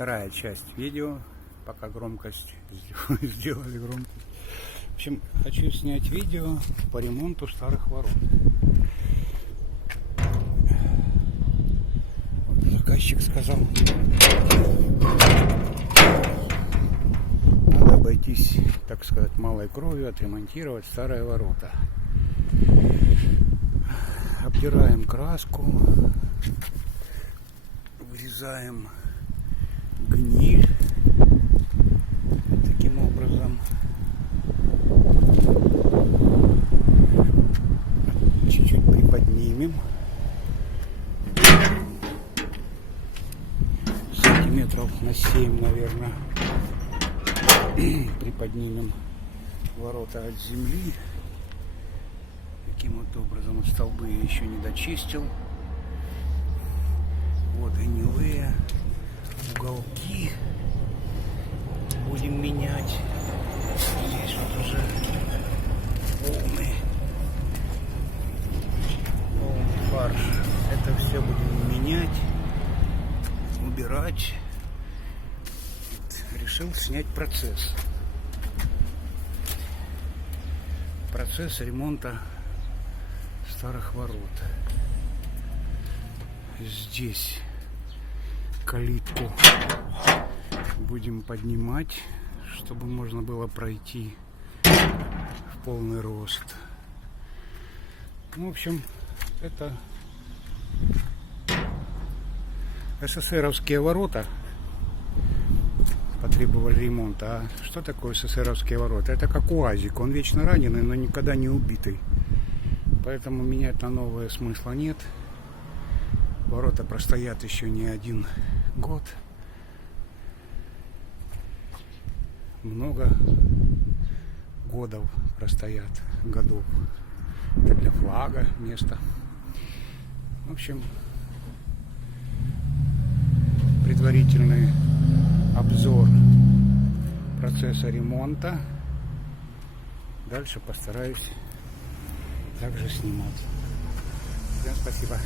Вторая часть видео, пока громкость сделали громкость. В общем, хочу снять видео по ремонту старых ворот. Вот заказчик сказал, надо обойтись, так сказать, малой кровью, отремонтировать старые ворота. Обдираем краску, вырезаем гниль таким образом. Чуть-чуть приподнимем. Сантиметров на 7, наверное. Приподнимем ворота от земли. Таким вот образом. Столбы я еще не дочистил. Вот гнилые. Уголки будем менять. Здесь вот уже полный фарш. Это все будем менять, убирать. Вот. Решил снять процесс ремонта старых ворот. Здесь калитку будем поднимать, чтобы можно было пройти в полный рост. Ну, в общем, это СССРовские ворота потребовали ремонта. А что такое СССРовские ворота? Это как УАЗик, он вечно раненый, но никогда не убитый. Поэтому менять на новое смысла нет. Ворота простоят еще не один год. Много годов простоят, годов. Это для флага место. В общем, предварительный обзор процесса ремонта. Дальше постараюсь также снимать. Всем спасибо.